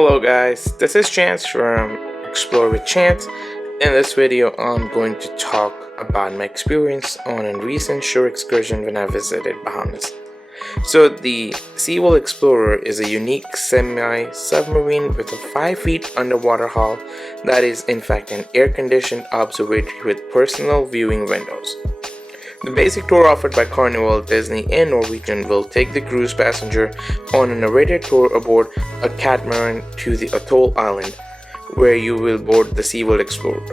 Hello guys, this is Chance from Explore with Chance. In this video, I'm going to talk about my experience on a recent shore excursion when I visited Bahamas. So the Seaworld Explorer is a unique semi-submarine with a 5 feet underwater hull that is in fact an air-conditioned observatory with personal viewing windows. The basic tour offered by Carnival, Disney, and Norwegian will take the cruise passenger on a narrated tour aboard a catamaran to the Athol Island, where you will board the Seaworld Explorer.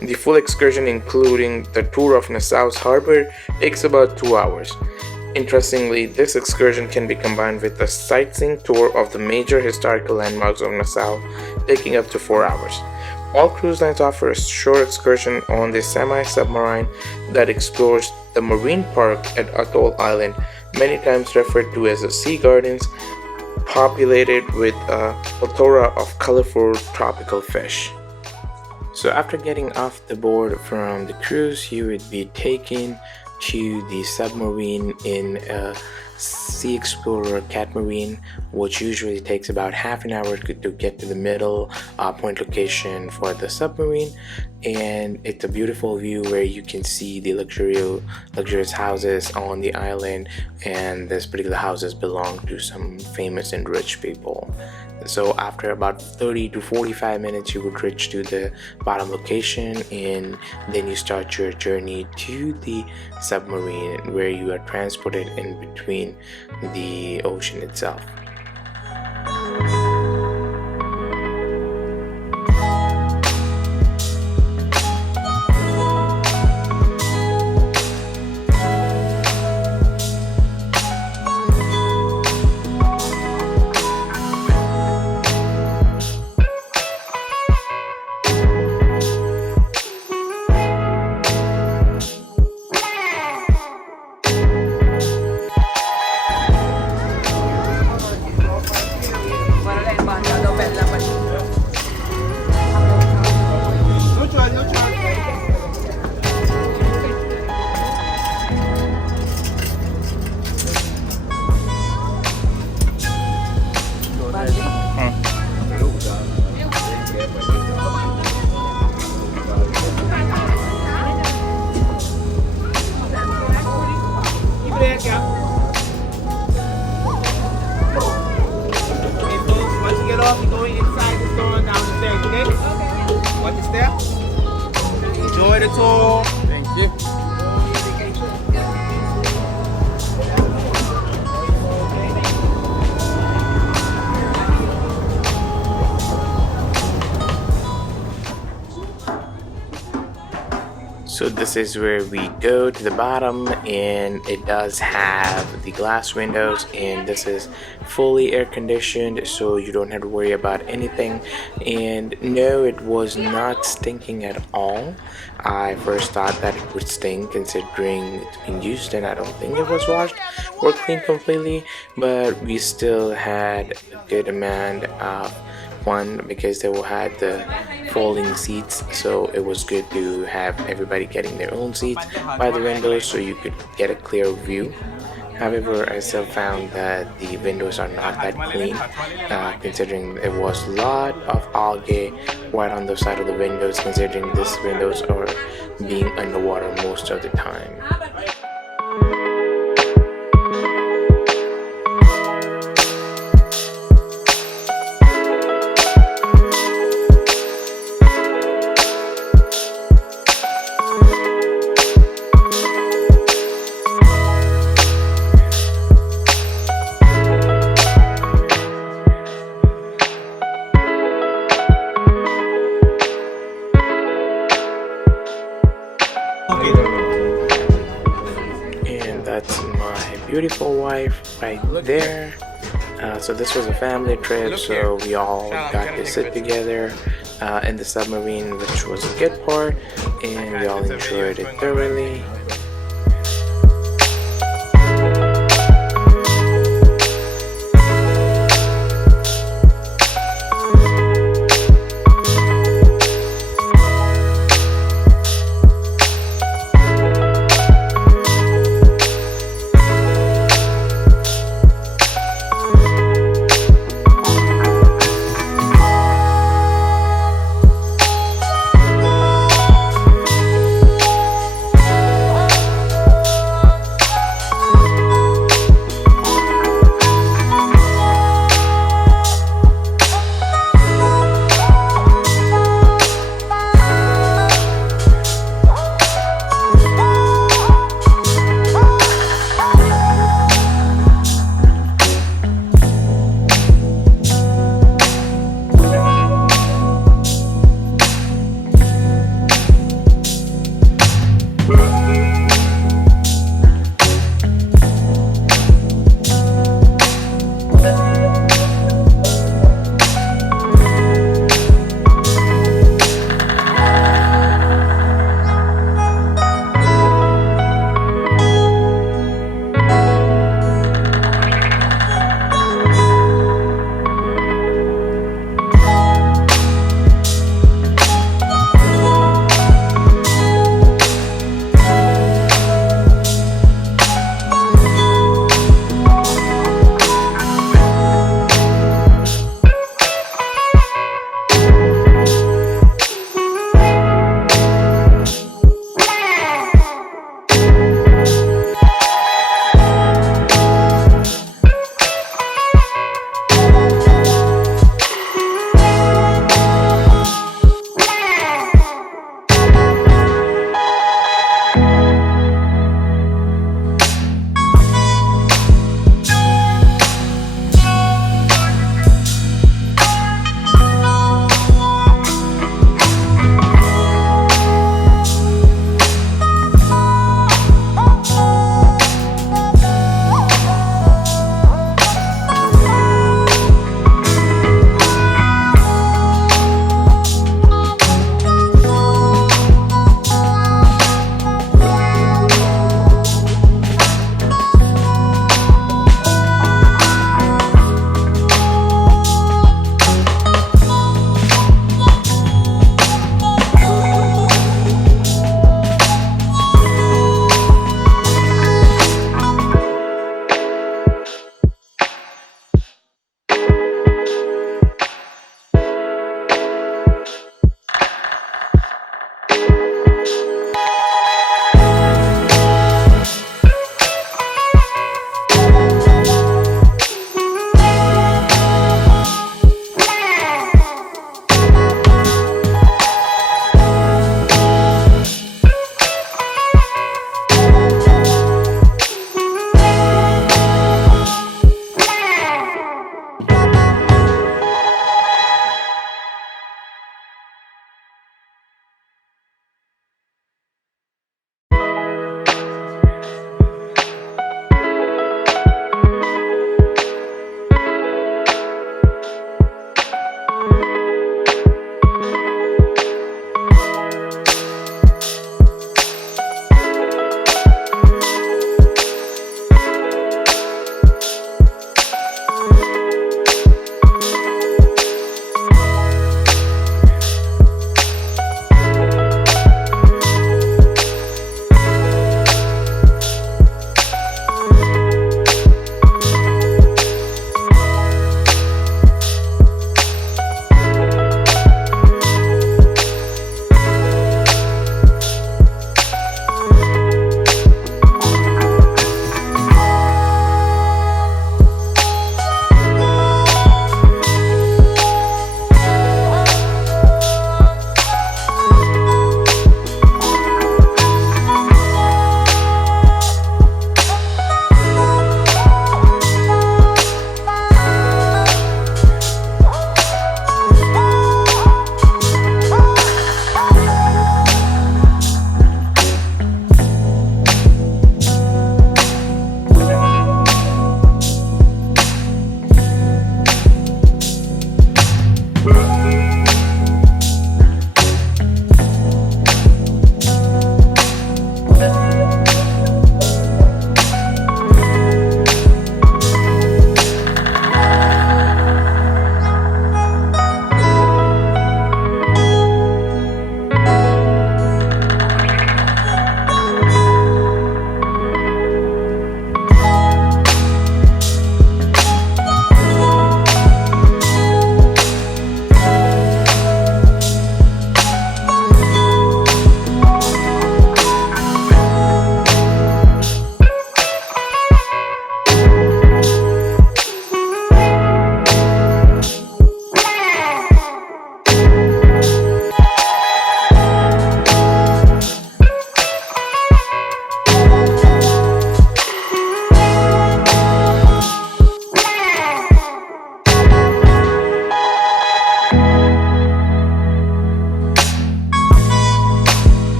The full excursion, including the tour of Nassau's harbor, takes about 2 hours. Interestingly, this excursion can be combined with a sightseeing tour of the major historical landmarks of Nassau, taking up to 4 hours. All cruise lines offer a shore excursion on the semi-submarine that explores the marine park at Athol Island, many times referred to as the Sea Gardens, populated with a plethora of colorful tropical fish. So after getting off the board from the cruise, you would be taken to the submarine in a Sea Explorer catamaran, which usually takes about half an hour to get to the middle point location for the submarine. And it's a beautiful view where you can see the luxurious houses on the island, and these particular houses belong to some famous and rich people. So after about 30 to 45 minutes, you would reach to the bottom location, and then you start your journey to the submarine, where you are transported in between the ocean itself. Enjoy the tour. Thank you. So this is where we go to the bottom, and it does have the glass windows, and this is fully air conditioned, so you don't have to worry about anything. And no, it was not stinking at all. I first thought that it would stink considering it's been used, and I don't think it was washed or cleaned completely, but we still had a good amount of fun because they will had the folding seats, so it was good to have everybody getting their own seats by the windows so you could get a clear view. However, I still found that the windows are not that clean, considering there was a lot of algae right on the side of the windows, considering these windows are being underwater most of the time. And that's my beautiful wife right there. So this was a family trip, so we all got to sit together in the submarine, which was a good part, and we all enjoyed it thoroughly.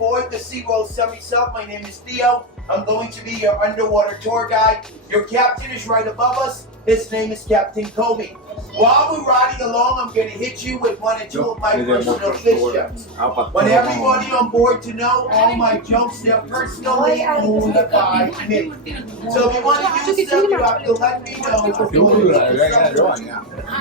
aboard the Seaworld semi-sub. My name is Theo. I'm going to be your underwater tour guide. Your captain is right above us. His name is Captain Kobe. While we're riding along, I'm going to hit you with one or two of my personal fish jokes. Want everybody on board to know all my jokes, they're personally owned by me. So if you want to use them, you have to let me know before you use them.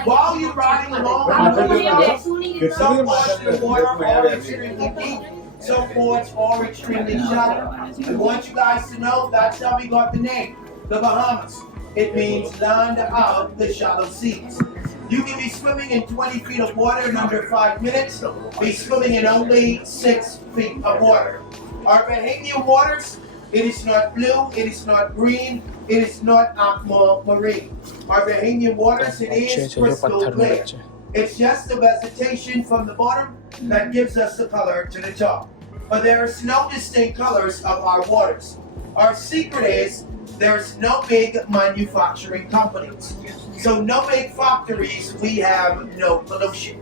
While you're riding along, I'm going to some parts of the water are extremely deep. Some ports are extremely shallow. I want you guys to know that's how we got the name, the Bahamas. It means land out the shallow seas. You can be swimming in 20 feet of water in under 5 minutes. Be swimming in only 6 feet of water. Our Bahamian waters, it is not blue, it is not green, it is not aquamarine. Our Bahamian waters, it is crystal clear. It's just the vegetation from the bottom that gives us the color to the top. But there is no distinct colors of our waters. Our secret is there's no big manufacturing companies. So no big factories, we have no pollution.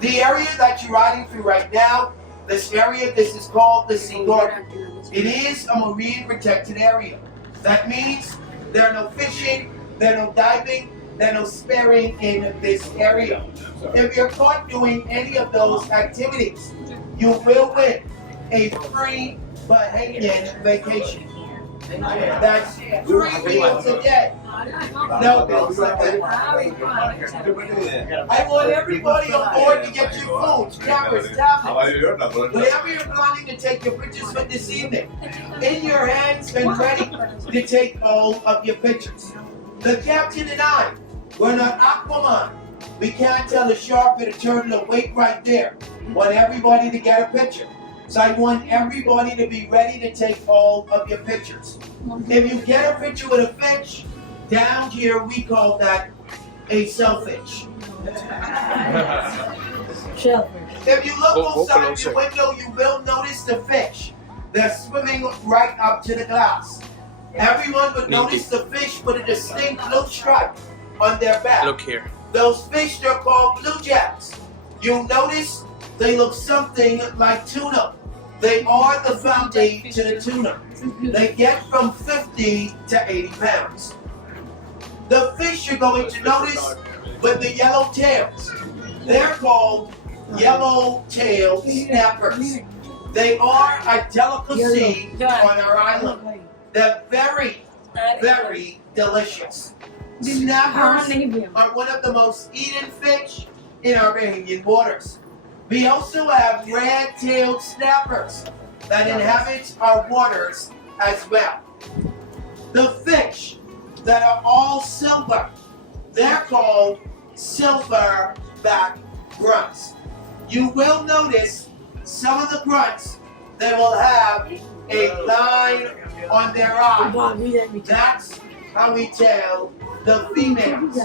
The area that you're riding through right now, this is called the Sea Garden. It is a marine protected area. That means there are no fishing, there are no diving, there are no sparing in this area. If you're caught doing any of those activities, you will win a free Bahamian vacation. That's 3 meals a day. No bills like that. I want everybody on board to get your phones, cameras, tablets, whatever you're planning to take your pictures with this evening, in your hands and ready to take all of your pictures. The captain and I, we're not Aquaman. We can't tell a shark or a turtle to wait right there. Want everybody to get a picture. So I want everybody to be ready to take all of your pictures. If you get a picture with a fish, down here we call that a shellfish. If you look outside of your window, you will notice the fish. They're swimming right up to the glass. Everyone would notice the fish with a distinct blue stripe on their back. Look here. Those fish are called blue jacks. You'll notice they look something like tuna. They are the fountain to the tuna. They get from 50 to 80 pounds. The fish you're going to notice with the yellow tails, they're called yellow-tailed snappers. They are a delicacy on our island. They're very, very delicious. Snappers are one of the most eaten fish in our Bahamian waters. We also have red-tailed snappers that inhabit our waters as well. The fish that are all silver, they're called silverback grunts. You will notice some of the grunts, they will have a line on their eye. That's how we tell the females.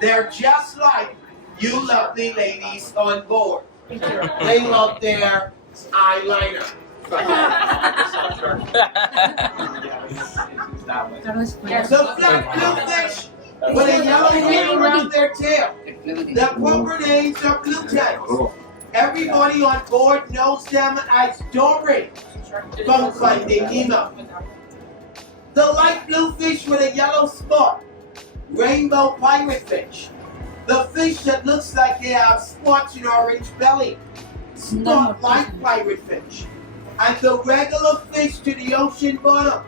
They're just like you lovely ladies on board. They love their eyeliner. The flat blue fish with a yellow ring around their tail. Their proper names are blue tails. Everybody on board knows them as Dory from Finding Nemo. The light blue fish with a yellow spot, rainbow pirate fish. The fish that looks like they have spots in orange belly, spot like pirate fish. And the regular fish to the ocean bottom,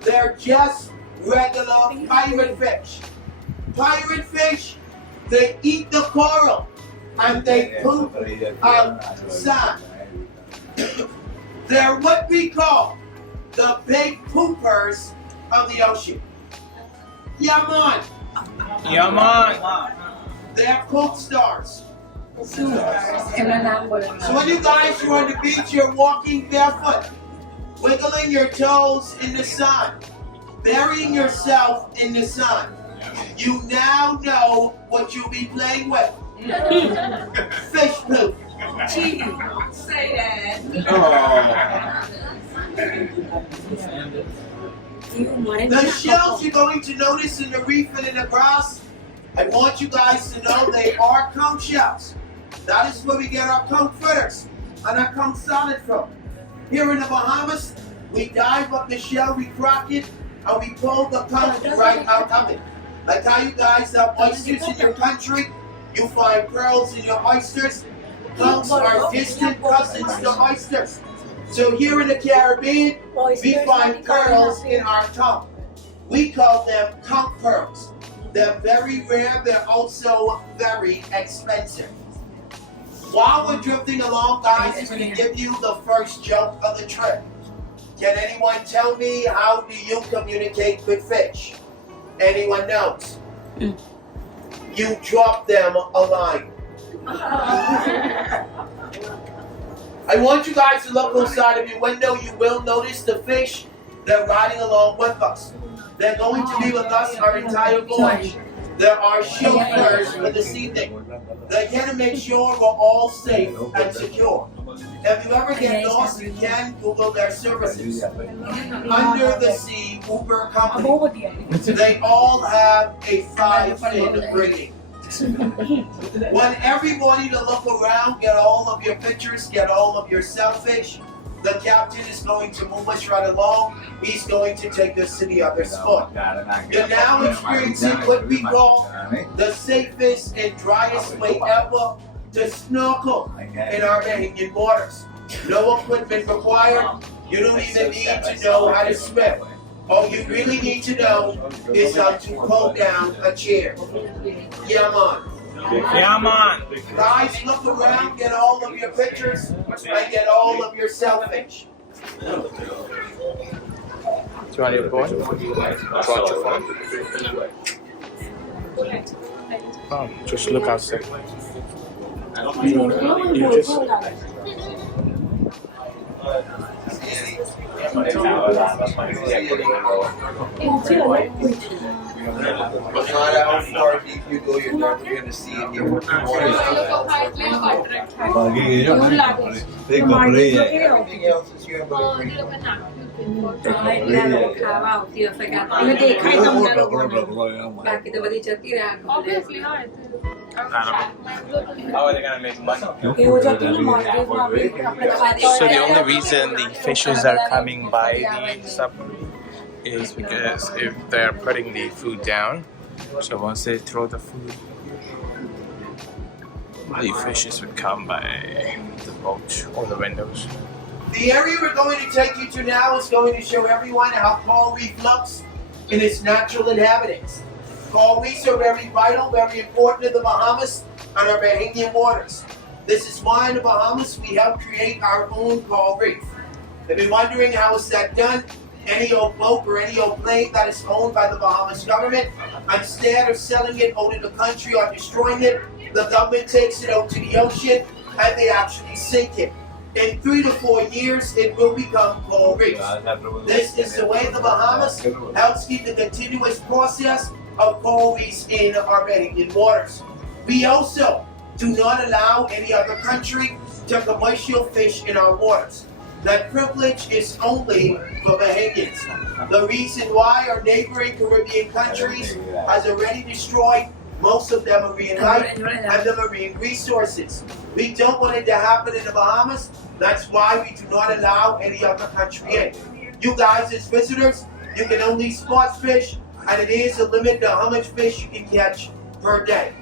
they're just regular pirate fish. Pirate fish, they eat the coral and they poop out sand. They're what we call the big poopers of the ocean. Yeah, man. Yeah, man. They're poop stars. So when you guys are on the beach, you're walking barefoot, wiggling your toes in the sun, burying yourself in the sun. You now know what you'll be playing with. Fish poop. Gee, say that. The shells you're going to notice in the reef and in the grass, I want you guys to know they are conch shells. That is where we get our conch fritters and our conch salad from. Here in the Bahamas, we dive up the shell, we crack it, and we pull the conch right out of it. I tell you guys that oysters in your country, you find pearls in your oysters. Conchs are distant cousins to oysters. So here in the Caribbean, we find pearls in our tongue. We call them conch pearls. They're very rare, they're also very expensive. While we're drifting along, guys, we're going to give you the first joke of the trip. Can anyone tell me, how do you communicate with fish? Anyone knows? You drop them a line. I want you guys to look outside of your window. You will notice the fish. They're riding along with us. They're going to be with us our entire voyage. There are chauffeurs for this evening. They're here to make sure we're all safe and secure. If you ever get lost, you can Google their services. Under the Sea Uber Company. They all have a 5-fin rating. Want everybody to look around, get all of your pictures, get all of your selfies. The captain is going to move us right along. He's going to take us to the other spot. You're now experiencing what we call the safest and driest way ever to snorkel in our Bahamian waters. No equipment required. You don't even need to know how to swim. All you really need to know is how to pull down a chair. Yeah, man. Yeah, man. Guys, look around, get all of your pictures, and get all of your selfies. Do you want your phone? Want your phone? Oh, just look outside. You just... No matter how far deep you go, you're never going to see any more water. Everything else is here, but Obviously not. How are they gonna make money? So the only reason the fishes are coming by the submarine is because if they're putting the food down, so once they throw the food, the fishes would come by the boat or the windows. The area we're going to take you to now is going to show everyone how coral reef looks in its natural inhabitants. Coral reefs are very vital, very important to the Bahamas and our Bahamian waters. This is why in the Bahamas we help create our own coral reef. If you're wondering how is that done, any old boat or any old plane that is owned by the Bahamas government, instead of selling it out in the country or destroying it, the government takes it out to the ocean and they actually sink it. In 3 to 4 years, it will become coral reefs. This is the way the Bahamas helps keep the continuous process of coral reefs in our Bahamian waters. We also do not allow any other country to commercial fish in our waters. That privilege is only for Bahamians. The reason why our neighboring Caribbean countries has already destroyed most of their marine life and the marine resources. We don't want it to happen in the Bahamas. That's why we do not allow any other country in. You guys as visitors, you can only spot fish, and it is a limit to how much fish you can catch per day.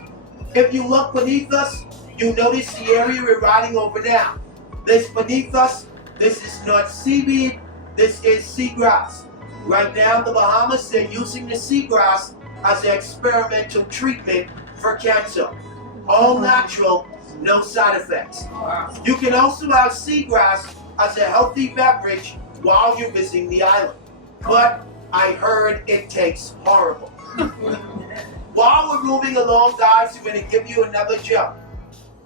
If you look beneath us, you notice the area we're riding over now. This beneath us, this is not seaweed, this is seagrass. Right now in the Bahamas, they're using the seagrass as an experimental treatment for cancer. All natural, no side effects. You can also have seagrass as a healthy beverage while you're visiting the island. But I heard it tastes horrible. While we're moving along, guys, we're going to give you another joke.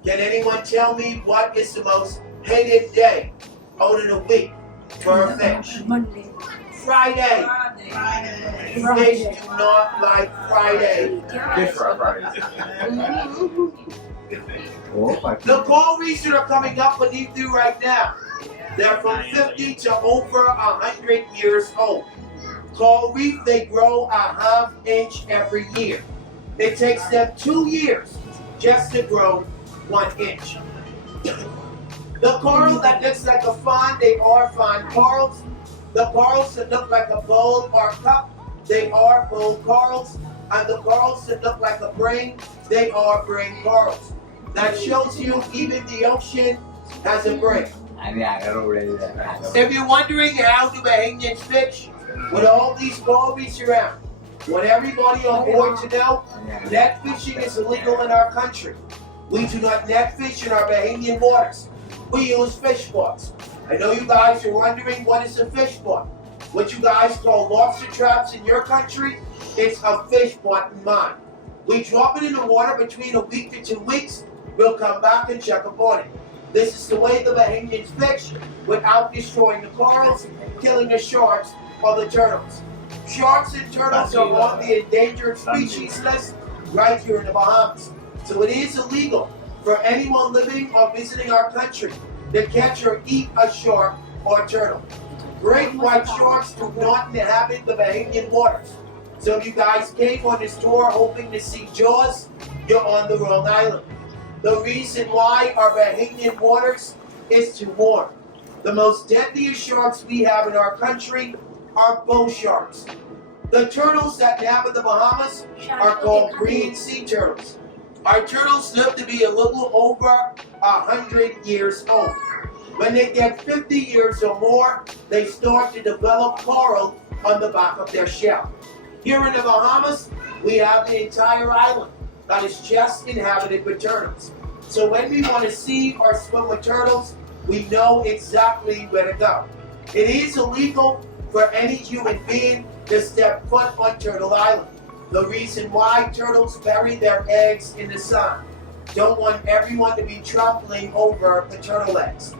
Can anyone tell me what is the most hated day out of the week for a fish? Friday. Fish do not like Friday. The coral reefs that are coming up beneath you right now, they're from 50 to over 100 years old. Coral reef, they grow a ½ inch every year. It takes them 2 years just to grow 1 inch. The coral that looks like a fawn, they are fawn corals. The corals that look like a bowl or cup, they are bowl corals. And the corals that look like a brain, they are brain corals. That shows you even the ocean has a brain. If you're wondering how do Bahamians fish with all these coral reefs around, want everybody on board to know, net fishing is illegal in our country. We do not net fish in our Bahamian waters. We use fish boats. I know you guys are wondering what is a fish boat. What you guys call lobster traps in your country, it's a fish boat in mine. We drop it in the water between a week to 2 weeks. We'll come back and check upon it. This is the way the Bahamians fish without destroying the corals, killing the sharks or the turtles. Sharks and turtles are on the endangered species list right here in the Bahamas. So it is illegal for anyone living or visiting our country to catch or eat a shark or turtle. Great white sharks do not inhabit the Bahamian waters. So if you guys came on this tour hoping to see Jaws, you're on the wrong island. The reason why our Bahamian waters is too warm. The most deadliest sharks we have in our country are bull sharks. The turtles that inhabit the Bahamas are called green sea turtles. Our turtles live to be a little over 100 years old. When they get 50 years or more, they start to develop coral on the back of their shell. Here in the Bahamas, we have the entire island that is just inhabited with turtles. So when we want to see or swim with turtles, we know exactly where to go. It is illegal for any human being to step foot on Turtle Island. The reason why turtles bury their eggs in the sun. Don't want everyone to be trampling over the turtle eggs.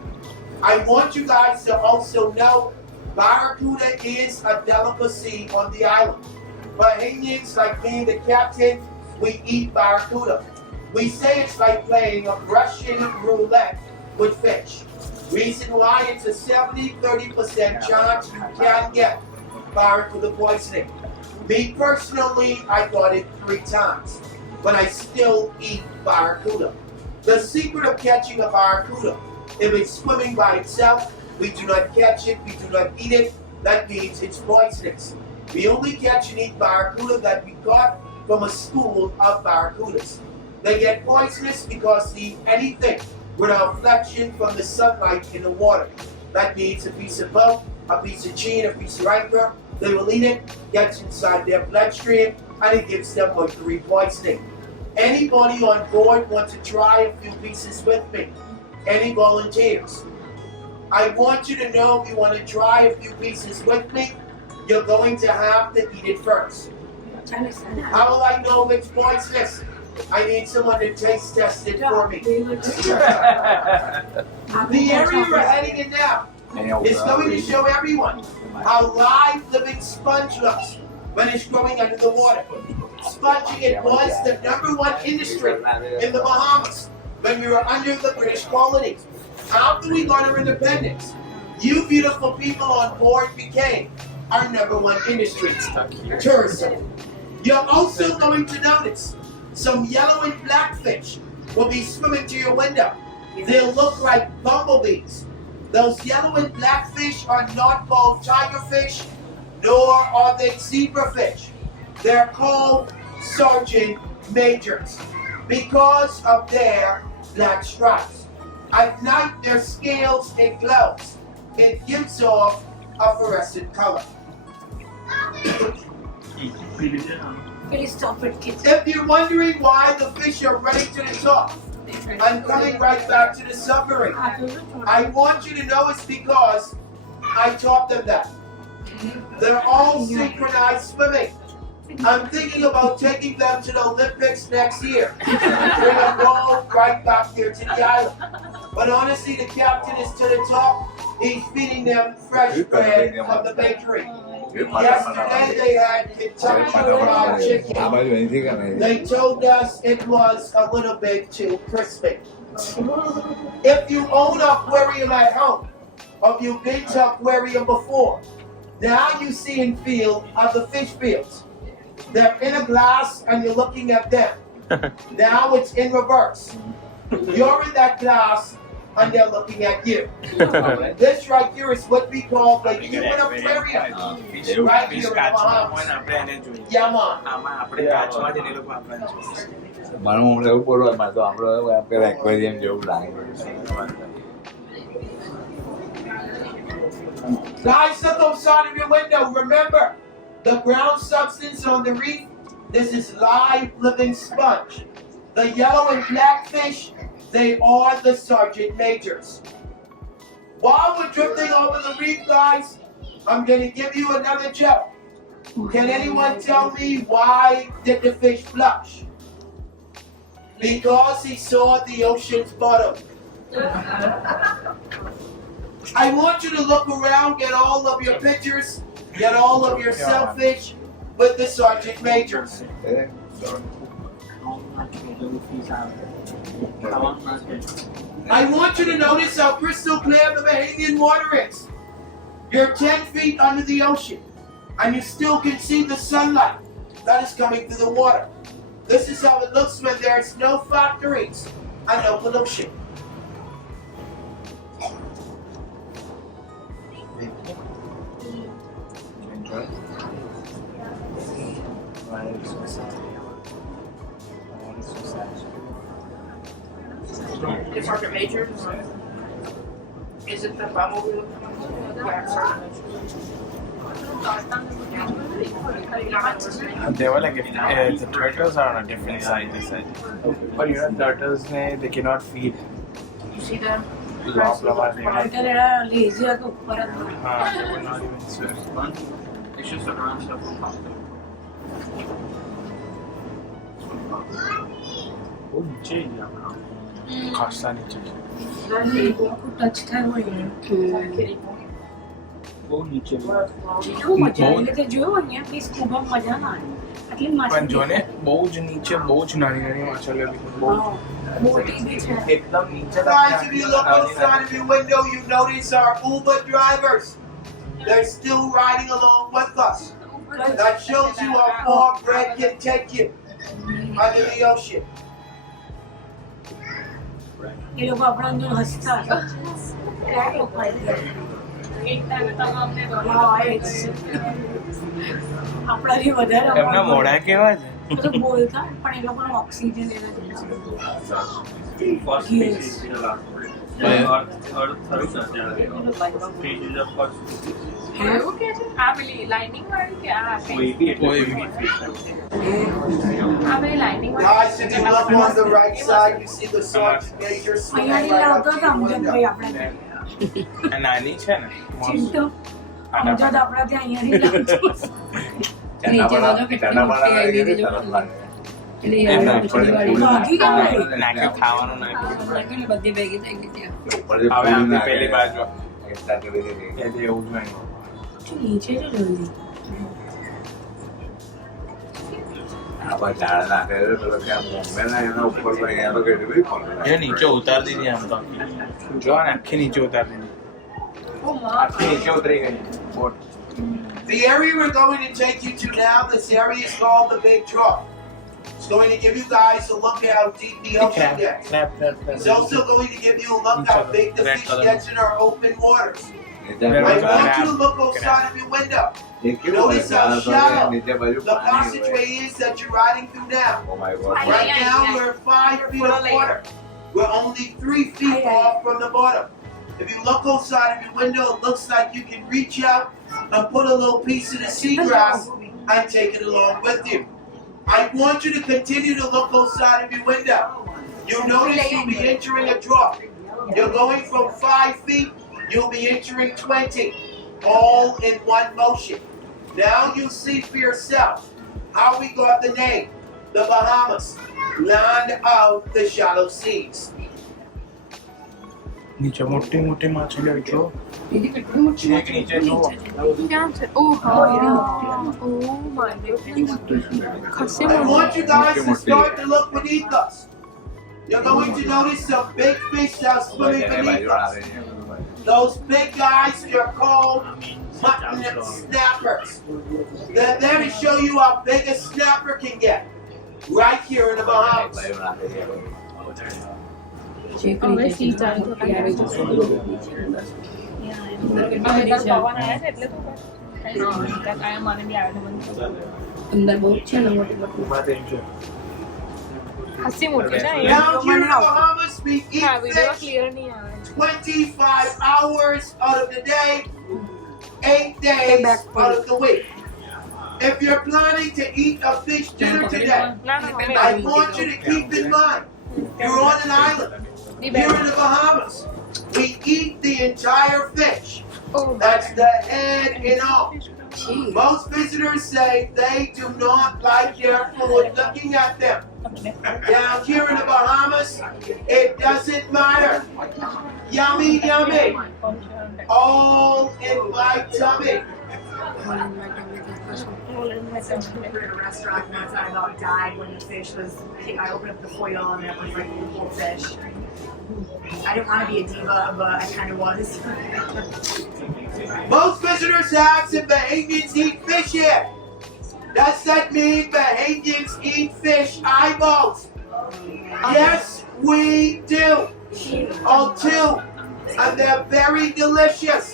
I want you guys to also know barracuda is a delicacy on the island. Bahamians, like me, the captain, we eat barracuda. We say it's like playing a Russian roulette with fish. Reason why it's a 70-30% chance you can get barracuda poisoning. Me personally, I got it 3 times, but I still eat barracuda. The secret of catching a barracuda, if it's swimming by itself, we do not catch it, we do not eat it, that means it's poisonous. We only catch and eat barracuda that we got from a school of barracudas. They get poisonous because they eat anything with a reflection from the sunlight in the water. That means a piece of boat, a piece of chain, a piece of anchor. They will eat it, gets inside their bloodstream, and it gives them mercury poisoning. Anybody on board want to try a few pieces with me? Any volunteers? I want you to know if you want to try a few pieces with me, you're going to have to eat it first. How will I know if it's poisonous? I need someone to taste test it for me. The area we're heading in now is going to show everyone how live living sponge looks when it's growing under the water. Sponging it was the #1 industry in the Bahamas when we were under the British colonies. After we got our independence, you beautiful people on board became our #1 industry, tourism. You're also going to notice some yellow and black fish will be swimming to your window. They'll look like bumblebees. Those yellow and black fish are not called tigerfish, nor are they zebrafish. They're called sergeant majors because of their black stripes. At night, their scales, it glows. It gives off a fluorescent color. If you're wondering why the fish are running to the top and coming right back to the submarine, I want you to know it's because I taught them that. They're all synchronized swimming. I'm thinking about taking them to the Olympics next year. Bring them all right back here to the island. But honestly, the captain is to the top. He's feeding them fresh bread from the bakery. Yesterday they had Kentucky Fried Chicken. They told us it was a little bit too crispy. If you own an aquarium at home, or if you've been to aquarium before, now you see and feel of the fish fields. They're in a glass and you're looking at them. Now it's in reverse. You're in that glass and they're looking at you. This right here is what we call the human aquarium. Right here in the Bahamas. Yeah, man. Guys, look outside of your window. Remember, the brown substance on the reef, this is live living sponge. The yellow and black fish, they are the sergeant majors. While we're drifting over the reef, guys, I'm going to give you another joke. Can anyone tell me why did the fish blush? Because he saw the ocean's bottom. I want you to look around, get all of your pictures, get all of your selfies with the sergeant majors. I want you to notice how crystal clear the Bahamian water is. You're 10 feet under the ocean, and you still can see the sunlight that is coming through the water. This is how it looks when there's no factories and no pollution. The sergeant major? Is it the bubble we look where sergeant They were like, if the turtles are on a different side, this side. But you know, turtles, they cannot feed. You see them? They will not even swim. It's just around stuff. वो नीचे ही गया खासा नीचे touch था वो नीचे जो मजा आएगा जो है कि स्कूबा मजा ना आए आटली माछली पण जो ने बहुत नीचे बहुत नानी माछली अभी मोटी भी है एकदम नीचे Guys, if you look outside of your window, you notice our Uber drivers. They're still riding along with us. That shows you how far bread can take you under the ocean. ये लोग अपना जो हंसता है क्या लोग पाएंगे एक टाइम तक हमने अपना भी વધારે એમના મોઢા કેવા છે તો બોલતા પણ એ લોકોનો oxygen level Guys, if you look on the right side, you see the sergeant major swimming right up to your window. નાની છે ને चिंटू अमजद अपना ત્યાં અહીંયા નાખ્યું ખાવાનું નાખ્યું હવે આમની પહેલી બાજુ એટલે એવું જ નહીં નીચે જો જલ્દી એ નીચે ઉતાર દીધી આમ તો જો ને આખી નીચે ઉતાર દીધી આખી નીચે ઉતરી ગઈ boat The area we're going to take you to now, this area is called the Big Drop. It's going to give you guys a look at how deep the ocean gets. It's also going to give you a look how big the fish gets in our open waters. I want you to look outside of your window. Notice how shallow the passageway is that you're riding through now. Right now we're 5 feet of water. We're only 3 feet off from the bottom. If you look outside of your window, it looks like you can reach out and put a little piece of the seagrass and take it along with you. I want you to continue to look outside of your window. You'll notice you'll be entering a drop. You're going from 5 feet, you'll be entering 20, all in one motion. Now you'll see for yourself how we got the name, the Bahamas, land of the shallow seas. નીચે મોટી મોટી માછલીઓ જો એક નીચે જો I want you guys to start to look beneath us. You're going to notice some big fish that are swimming beneath us. Those big guys are called mutton snappers. They're there to show you how big a snapper can get right here in the Bahamas. હવે C ચાલુ અંદર બહુ છે ને મોટી મોટી હસી મોટી છે Now here in the Bahamas, we eat હા વિડિયો fish ક્લિયર નહીં આવે 25 hours out of the day, 8 days out of the week. If you're planning to eat a fish dinner today, ના ના I want you to keep in mind, you're on an island. Here in the Bahamas, we eat the entire fish. That's the head and all. Most visitors say they do not like their food looking at them. Down here in the Bahamas, it doesn't matter. Yummy, yummy. All in my tummy. At a restaurant once I about died when the fish was. I opened up the foil and it was like the whole fish. I didn't want to be a diva, but I kind of was. Most visitors ask if Bahamians eat fish here. Does that mean Bahamians eat fish eyeballs? Yes, we do. All two. And they're very delicious.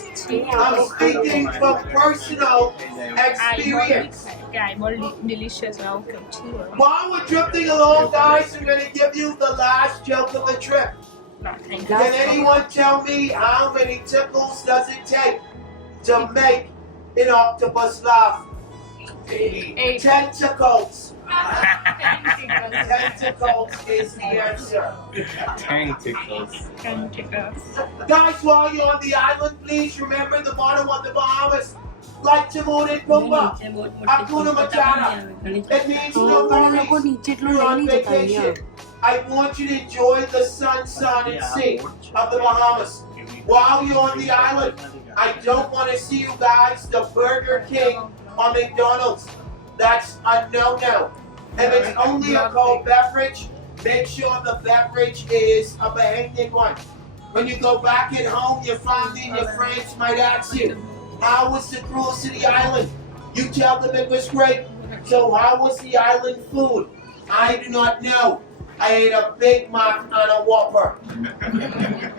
I'm speaking from personal experience. delicious okay While we're drifting along, guys, I'm going to give you the last joke of the trip. Can anyone tell me how many tickles does it take to make an octopus laugh? 10 Tentacles is the answer. Tentacles. Guys, while you're on the island, please remember the motto of the Bahamas. Like Timon and Pumbaa, Hakuna Matata. It means no worries. You're on vacation. I want you to enjoy the sun, sun, and sea of the Bahamas. While you're on the island, I don't want to see you guys the Burger King or McDonald's. That's a no-no. If it's only a cold beverage, make sure the beverage is a Bahamian one. When you go back at home, your family and your friends might ask you, how was the cruise to the island? You tell them it was great. So how was the island food? I do not know. I ate a Big Mac and a Whopper.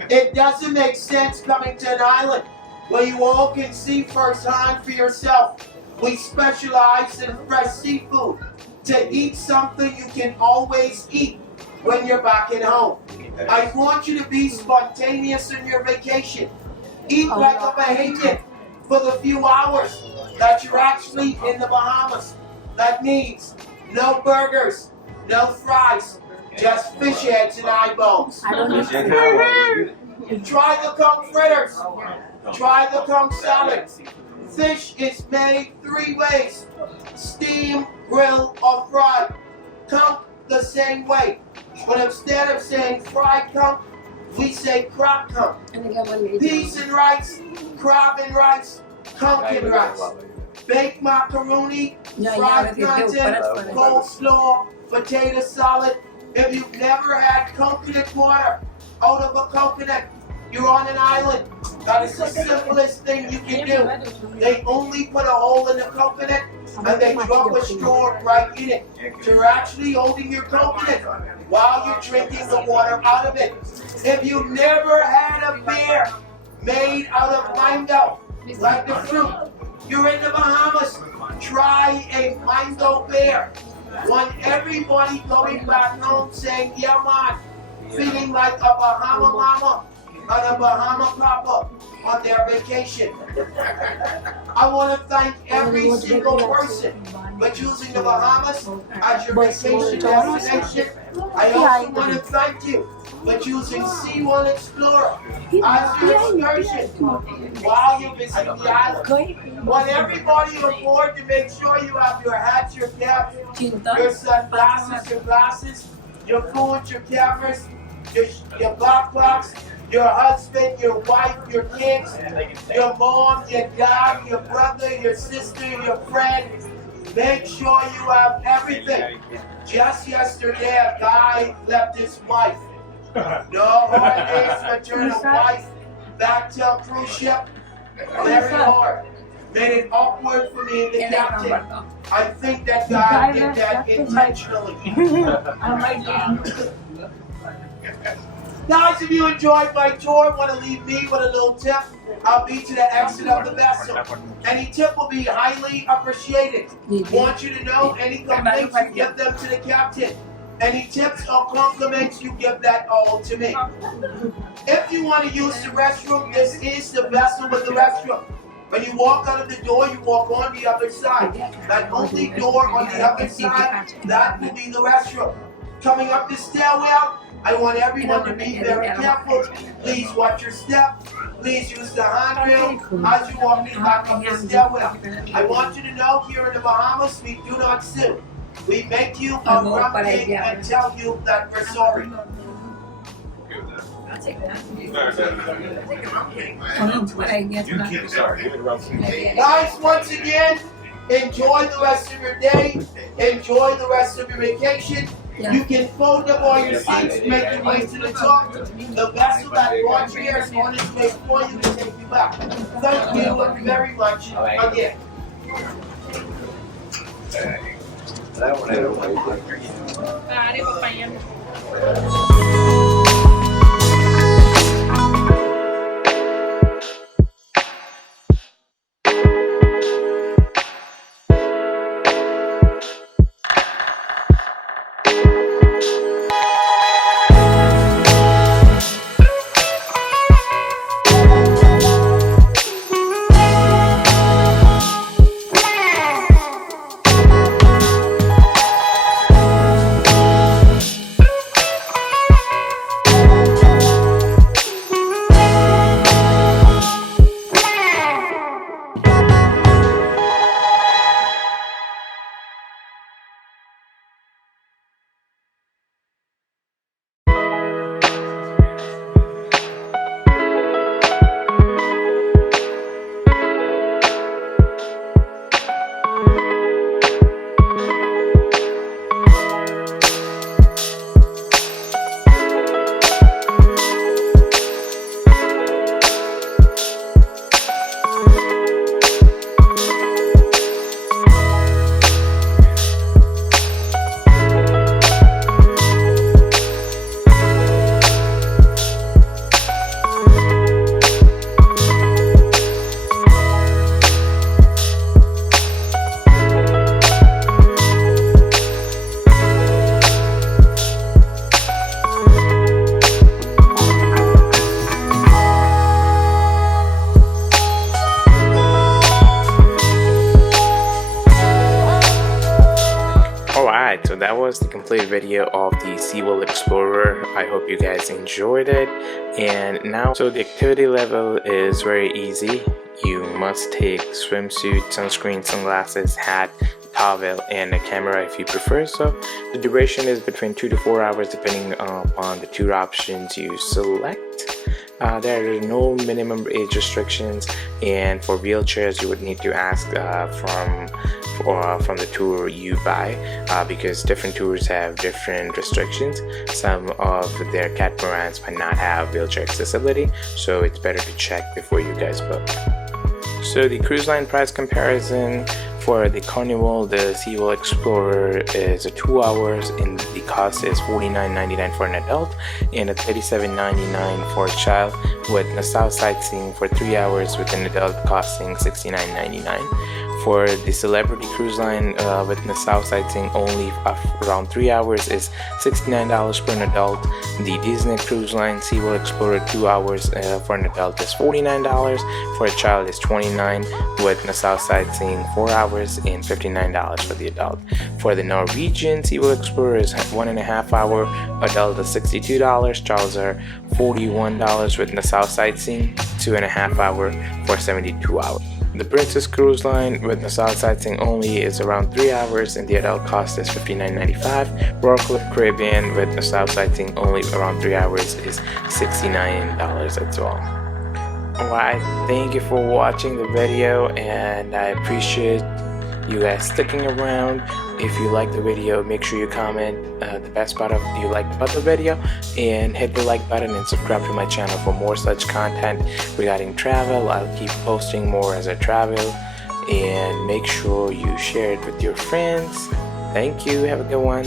It doesn't make sense coming to an island where you all can see firsthand for yourself. We specialize in fresh seafood to eat something you can always eat when you're back at home. I want you to be spontaneous on your vacation. Eat like a Bahamian for the few hours that you're actually in the Bahamas. That means no burgers, no fries, just fish heads and eyeballs. Try the conch fritters. Try the conch salad. Fish is made 3 ways: steam, grill, or fried. Conch the same way. But instead of saying fried conch, we say crab conch. Peas and rice, crab and rice, conch and rice. Baked macaroni, fried plantain, coleslaw, potato salad. If you've never had coconut water out of a coconut, you're on an island. That is the simplest thing you can do. They only put a hole in the coconut and they drop a straw right in it. So you're actually holding your coconut while you're drinking the water out of it. If you've never had a beer made out of mango, like the fruit, you're in the Bahamas, try a mango beer. Want everybody going back home saying, yeah man, feeling like a Bahama mama and a Bahama papa on their vacation. I want to thank every single person for choosing the Bahamas as your vacation destination. I also want to thank you for choosing Seaworld Explorer as your excursion while you're visiting the island. Want everybody on board to make sure you have your hats, your caps, your sunglasses, your glasses, your phones, your cameras, your backpacks, your husband, your wife, your kids, your mom, your dad, your brother, your sister, your friend. Make sure you have everything. Just yesterday, a guy left his wife. No holidays, return a wife back to a cruise ship. Very hard. Made it awkward for me and the captain. I think that guy did that intentionally. Guys, if you enjoyed my tour, want to leave me with a little tip, I'll be to the exit of the vessel. Any tip will be highly appreciated. Want you to know any complaints, you give them to the captain. Any tips or compliments, you give that all to me. If you want to use the restroom, this is the vessel with the restroom. When you walk out of the door, you walk on the other side. That only door on the other side, that will be the restroom. Coming up the stairwell, I want everyone to be very careful. Please watch your step. Please use the handrail as you walk back up the stairwell. I want you to know here in the Bahamas, we do not sue. We make you a rum cake and tell you that we're sorry. I'll take that. Guys, once again, enjoy the rest of your day. Enjoy the rest of your vacation. You can fold up all your seats, make your way to the top. The vessel that brought you here is on its way for you to take you back. Thank you very much again. Alright, so that was the complete video of the Seaworld Explorer. I hope you guys enjoyed it. And now, so the activity level is very easy. You must take swimsuit, sunscreen, sunglasses, hat, towel, and a camera if you prefer. So the duration is between 2 to 4 hours depending upon the tour options you select. There are no minimum age restrictions, and for wheelchairs you would need to ask from the tour you buy, because different tours have different restrictions. Some of their catamarans might not have wheelchair accessibility, so it's better to check before you guys book. So the cruise line price comparison for the Carnival, the Seaworld Explorer is 2 hours and the cost is $49.99 for an adult and $37.99 for a child, with Nassau sightseeing for 3 hours with an adult costing $69.99. For the Celebrity Cruise Line with Nassau sightseeing only around 3 hours is $69 for an adult. The Disney Cruise Line Seaworld Explorer 2 hours for an adult is $49, for a child is $29, with Nassau sightseeing 4 hours and $59 for the adult. For the Norwegian Seaworld Explorer is 1.5 hour, adult is $62, childs are $41, with Nassau sightseeing 2.5 hour for 72 hours. The Princess Cruise Line with Nassau sightseeing only is around 3 hours and the adult cost is $59.95. Royal Caribbean with Nassau sightseeing only around 3 hours is $69 as well. Alright, thank you for watching the video, and I appreciate you guys sticking around. If you like the video, make sure you comment the best part of you liked about the video, and hit the like button and subscribe to my channel for more such content regarding travel. I'll keep posting more as I travel, and make sure you share it with your friends. Thank you, have a good one.